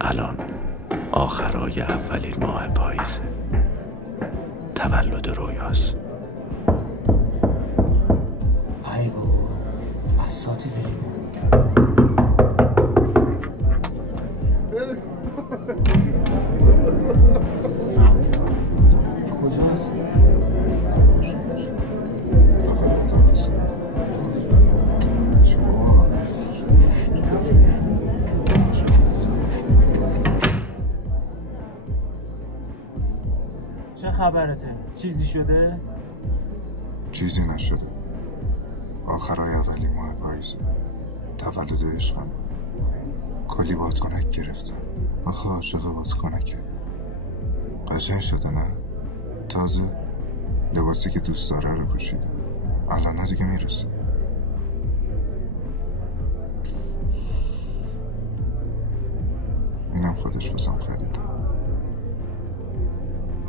الان آخرای اولین ماه پاییزه، تولد رویاست. ای بابا بساتی داریم. کجاست؟ داخل اتاق هست. چه خبرته؟ چیزی شده؟ چیزی نشده. آخرای اولی ماه پاییزه، تولد عشقم. کلی بادکنک گرفتم. آخه عاشق بادکنکه. قشنگ شده نه؟ تازه لباسی که دوست داره رو پوشیده. الان دیگه میرسه. اینم خودش واسم خریده.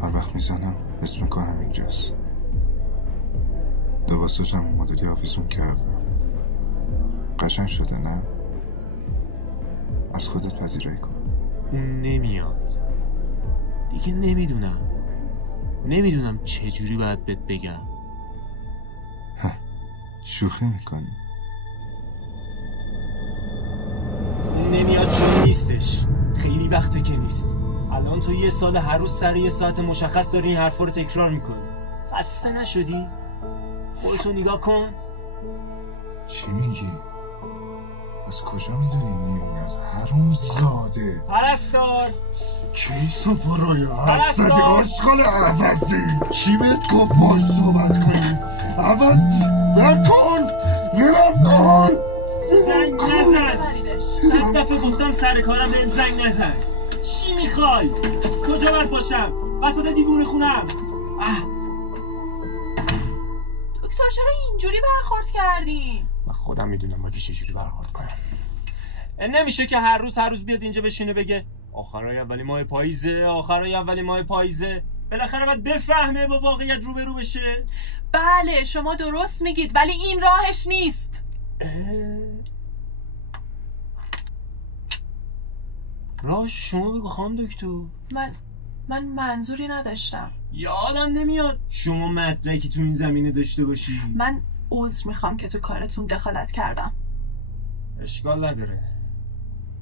هر وقت میزنم حس میکنم اینجاست. لباساش هم این مدلی آویزون کردم. قشنگ شده نه؟ از خودت پذیرایی کن. اون نمیاد دیگه. نمیدونم چجوری باید بهت بگم. شوخی میکنی؟ اون نمیاد چون نیستش. خیلی وقته که نیست. الان تو یه سال هر روز سر یه ساعت مشخص داری این حرفا رو تکرار میکنی. خسته نشدی؟ خودتو نگاه کن. چی میگی؟ از کجا میدونی نمیاد؟ حروم زاده. پرستار کیسا برای حرف زدی آشغال عوضی. کی بهت گفت باش صحبت کنی؟ عوضی برم کن. زنگ نزن. 100 دفعه گفتم سر کارم بهم زنگ نزن. چی میخوای؟ کجا بر پاشم؟ وسط دیوونه خونم. دکتر چرا اینجوری برخورد کردین؟ من خودم میدونم ما که چجوری برخورد کنم. نمیشه که هر روز بیاد اینجا بشینه بگه آخرای اولی ماه پاییزه. بالاخره باید بفهمه با واقعیت روبرو بشه. بله شما درست میگید ولی این راهش نیست. راهش شما بگو خانم دکتر. من منظوری نداشتم. یادم نمیاد شما مدرکی تو این زمینه داشته باشی. من عذر میخوام که تو کارتون دخالت کردم. اشکال نداره.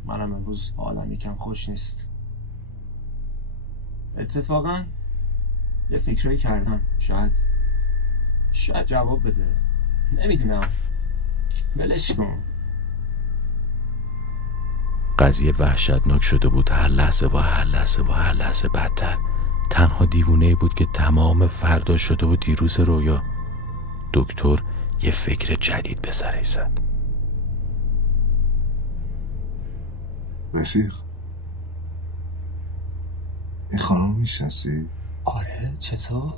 منم امروز حالم یکم خوش نیست. اتفاقا یه فکرایی کردم. شاید جواب بده. نمیدونم. ولش کن. قضیه وحشتناک شده بود. هر لحظه بدتر. تنها دیوونه‌ای بود که تمام فردا شده بود دیروز رویا. دکتر یه فکر جدید به سرش زد. رفیق این خانم میشناسی؟ آره چطور؟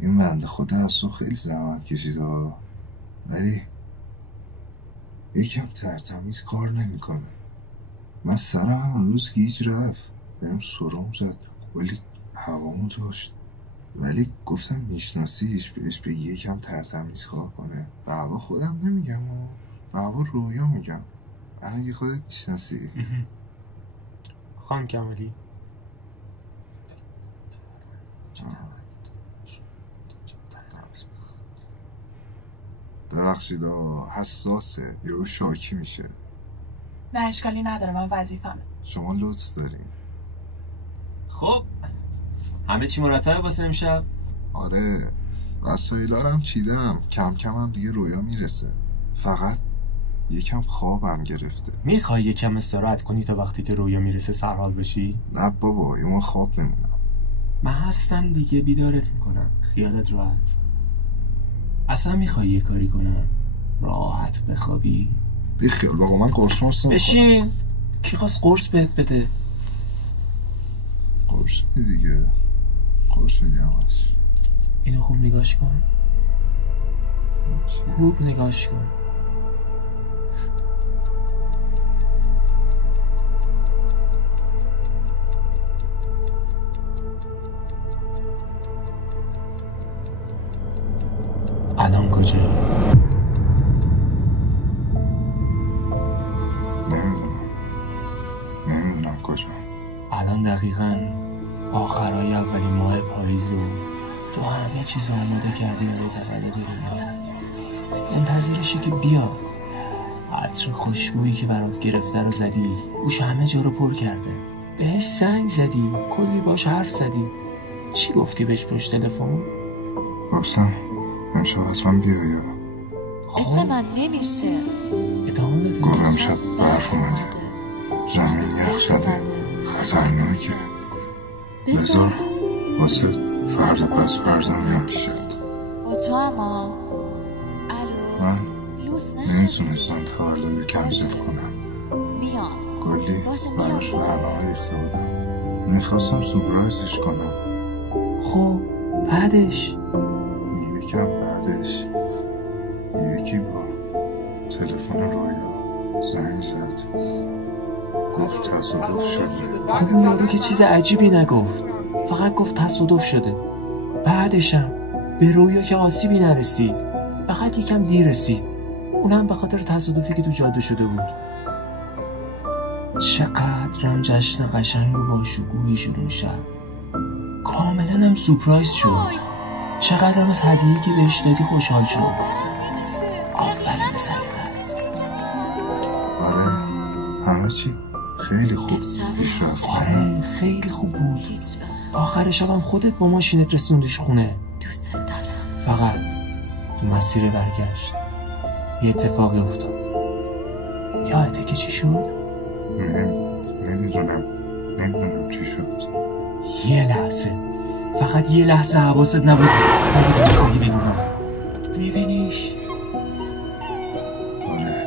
این بنده خدا از تو خیلی زحمت کشیده ولی یکم ترتمیز کار نمیکنه. من سرم هر روز گیج رفت بهم سرم زد. ولی هوامو داشت. ولی گفتم میشناسیش بهش به یکم ترتمیز کار کنه. به هوا خودم نمیگم به هوا رویا میگم. اگه خودت میشناسی. خانم کمالی ببخشید حساسه یا شاکی میشه. نه اشکالی نداره من وظیفمه. شما لطف دارین. خب همه چی مرتبه واسه امشب؟ آره وسایلا رو هم چیدم. کم کم هم دیگه رویا میرسه. فقط یکم خوابم گرفته. میخوای یکم استراحت کنی تا وقتی که رویا میرسه سرحال بشی؟ نه بابا یه خواب نمونم. من هستم دیگه بیدارت میکنم. خیالت راحت. اصلا میخوای یه کاری کنم راحت بخوابی؟ بیخیال بابا من قرص مستم. بشین. کی خواست قرص بهت بده؟ قرص دیگه. قرص میدی همش. اینو خوب نگاش کن. خوب نگاش کن. الان کجا؟ نمیدونم الان دقیقاً آخرای اولین ماه پاییز و تو همه چیز آماده کردی برای تولد رویا. منتظرشی که بیاد. عطر خوشبویی که برات گرفته رو زدی، بوش همه جا رو پر کرده. بهش زنگ زدی، کلی باش حرف زدی. چی گفتی بهش پشت تلفن؟ گفتم امشب حتما بیایا. اسم من نمیشه. ادامه بده. گفتم شب برف اومده، زمین یخ شده، خطرناکه. بذار واسه فردا پس فردا میام شد. با تو اما الو من لوس نمیتونستم تولد کنسل کنم. میام کلی براش برنامه ریخته بودم، میخواستم سورپرایزش کنم. خب بعدش یکم بعدش یکی با تلفن رویا زنگ زد، گفت تصادف شده. خب اون یارو که چیز عجیبی نگفت، فقط گفت تصادف شده. بعدشم به رویا که آسیبی نرسید، فقط یکم دیر رسید، اونم به خاطر تصادفی که تو جاده شده بود. چقدرم جشن قشنگ و باشکوهی شد اون شب. کاملا هم سورپرایز شد. چقدرم از هدیه‌ای که بهش دادی خوشحال شد. آفرین به سلیقه‌ت. آره همه چی خیلی خوب پیش رفت. آره خیلی خوب بود. آخر شبم خودت با ماشینت رسوندیش خونه. دوست دارم. فقط تو مسیر برگشت یه اتفاقی افتاد. یادته که چی شد؟ نمیدونم چی شد. یه لحظه، فقط یه لحظه حواست نبود زدی تو سگی بگونم. میبینیش؟ آره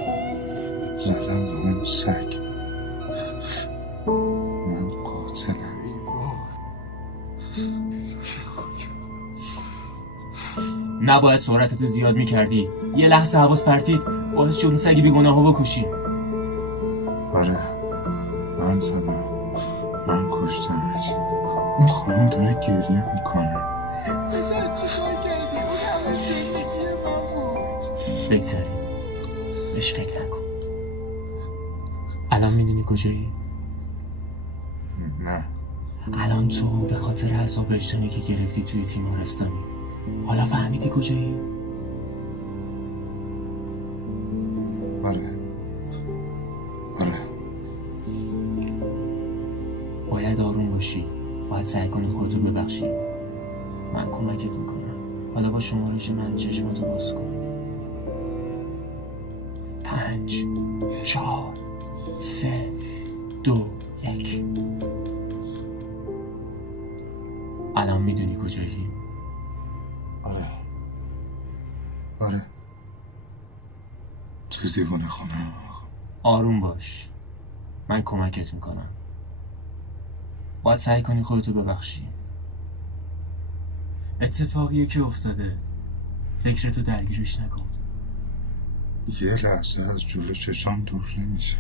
زدم به اون سگ. من قاتلم. نباید سرعتتو زیاد میکردی. یه لحظه حواس پرتید باعث شد اون سگ بیگناهو بکشی. آره من زدم، من کشتمش. اون خانم داره گریه میکنه. بگذاریم بهش فکر نکن. الان میدونی کجایی؟ نه الان تو به خاطر عذاب وجدانی که گرفتی توی تیمارستانی، حالا فهمیدی کجایی؟ آره باید آروم باشی. باید سعی کنی خودتو ببخشی. من کمکت میکنم. حالا با شمارش من چشماتو باز کن. 5 4 3 2 1. الان میدونی کجایی؟ آره تو دیوونه خونه. آروم باش. من کمکت میکنم. باید سعی کنی خودتو ببخشی. اتفاقیه که افتاده، فکرتو درگیرش نکن. یه لحظه از جلو چشام دور نمیشه.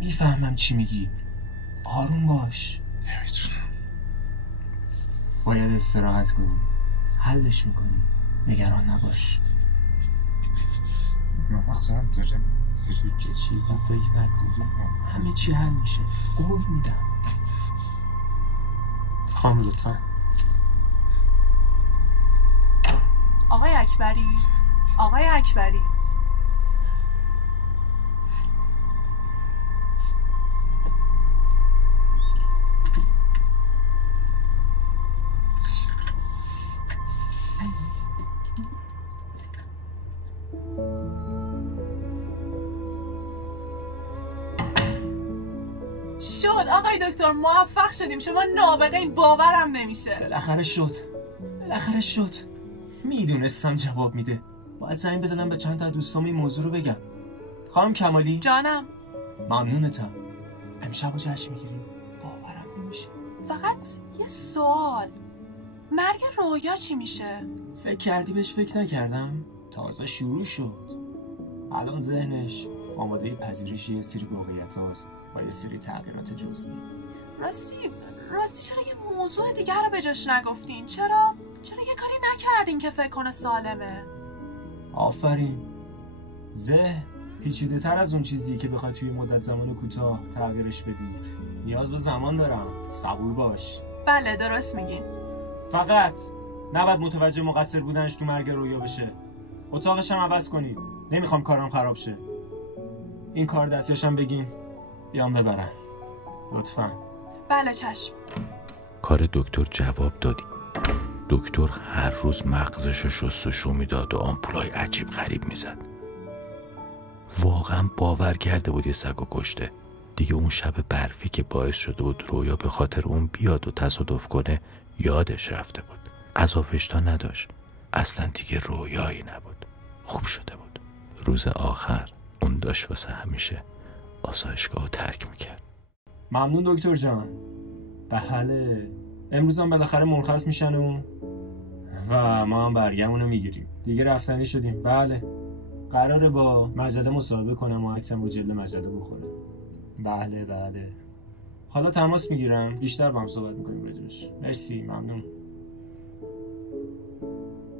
میفهمم چی میگی. آروم باش. نمیتونم. باید استراحت کنی. حلش میکنی. نگران نباش. مغزم داره چیزی فکر نکن. همه چی حل میشه. قول میدم. خانم لطفا. آقای اکبری شد. آقای دکتر موفق شدیم. شما نابغه این، باورم نمیشه. بالاخره شد. میدونستم جواب میده. باید زنگ بزنم به چند تا دوستام این موضوع رو بگم. خانم کمالی جانم. ممنونتم. امشب جشن میگیریم. باورم نمیشه. فقط یه سوال، مرگ رویا چی میشه؟ فکر کردی بهش فکر نکردم؟ تازه شروع شد. الان ذهنش آماده پذیرش یه سری واقعیت هاست با یه سری تغییرات جزئی. راستی چرا یه موضوع دیگر رو به جاش نگفتین؟ چرا یه کاری نکردین که فکر کنه سالمه؟ آفرین. ذهن پیچیده تر از اون چیزی که بخوای توی مدت زمان کوتاه تغییرش بدی. نیاز به زمان دارم. صبور باش. بله درست میگین. فقط نباید متوجه مقصر بودنش تو مرگ رویا بشه. اتاقش هم عوض کنید. نمیخوام کارم خراب شه. این کار دستیاشم بگین بیام ببرن لطفاً. بله چشم. کار دکتر جواب دادی. دکتر هر روز مغزشو شستشو میداد و آمپولای عجیب غریب میزد. واقعا باور کرده بود یه سگو کشته. دیگه اون شب برفی که باعث شده بود رویا به خاطر اون بیاد و تصادف کنه یادش رفته بود. عذاب وجدان نداشت. اصلا دیگه رویایی نبود. خوب شده بود. روز آخر اون داشت واسه همیشه آسایشگاه ترک میکرد. ممنون دکتر جان. بله امروز هم بالاخره مرخص میشن و ما هم برگمونو میگیریم. دیگه رفتنی شدیم. بله قراره با مجله مصاحبه کنم و عکسم با جلد مجله بخوره. بله حالا تماس میگیرم بیشتر با هم صحبت میکنیم راجعش. مرسی ممنون.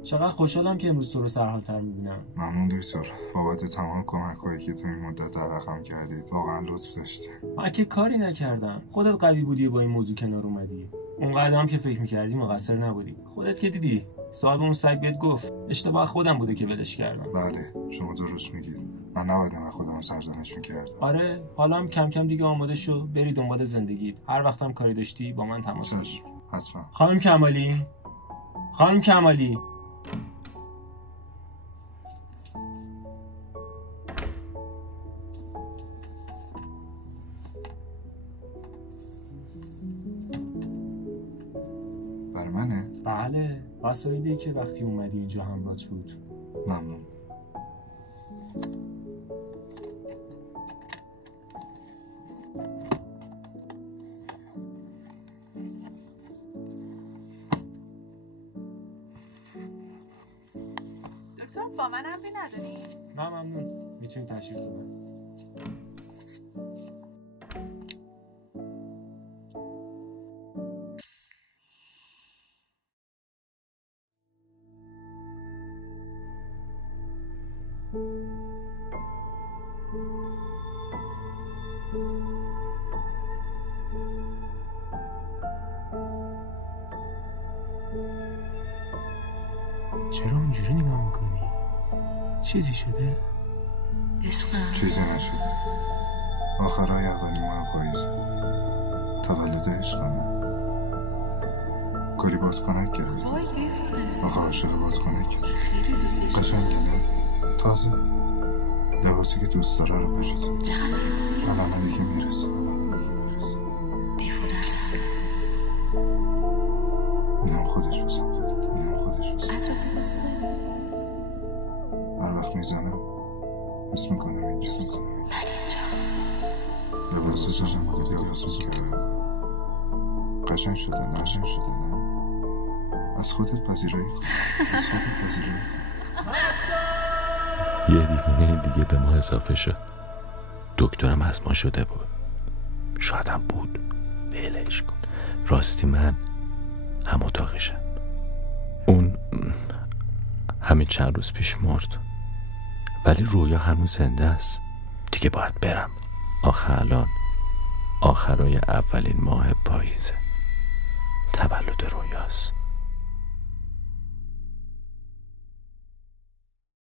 چقدر خوشحالم که امروز تو رو سرحال‌تر میبینم. ممنون دکتر بابت تمام کمک‌هایی که تو این مدت در رقم کردید. واقعا لطف داشتی. من که کاری نکردم. خودت قوی بودی با این موضوع کنار اومدی. اونقدر هم که فکر میکردی مقصر نبودی. خودت که دیدی صاحب اون سگ بهت گفت اشتباه خودم بوده که ولش کردم. بله شما درست میگید. من نباید خودم رو سرزنش میکردم. آره حالا هم کم کم دیگه آماده شو بری دنبال زندگیت. هر وقت هم کاری داشتی با من تماس بگیر. حتما. خانم کمالی برای منه؟ بله وسایلی که وقتی اومدی اینجا همراهت بود. ممنون. دکتر با من امری نداری؟ نه ممنون میتونی تشریف ببر. چرا اونجوری نگاه میکنی؟ چیزی شده؟ عشقم چیزی نشده. آخرای اولین ماه پاییزه. تولد عشقمه. کلی بادکنک گرفتم. وای دیوونه آخه عاشق بادکنک. خیلی دوستش قشنگه نه؟ تازه لباسی که دوست داره رو پوشید. چقدرت میاد الان دیگه میرسه. دیوونه اینم خودش بسم خیلی. عطراتو دوست داری؟ هر وقت میزنم حس میکنم اینجا. من اینجا لباس جاشم رو لباسو کردم. قشنگ شده نه؟ از خودت پذیرایی کن. یه دیوونه دیگه به ما اضافه شد. دکترم از ما شده بود. شاید هم بود. ولش کن. راستی من هم اتاقشم. اون همین چند روز پیش مرد. ولی رویا هنوز زنده است. دیگه باید برم. الان آخرای اولین ماه پاییزه. تولد رویاست.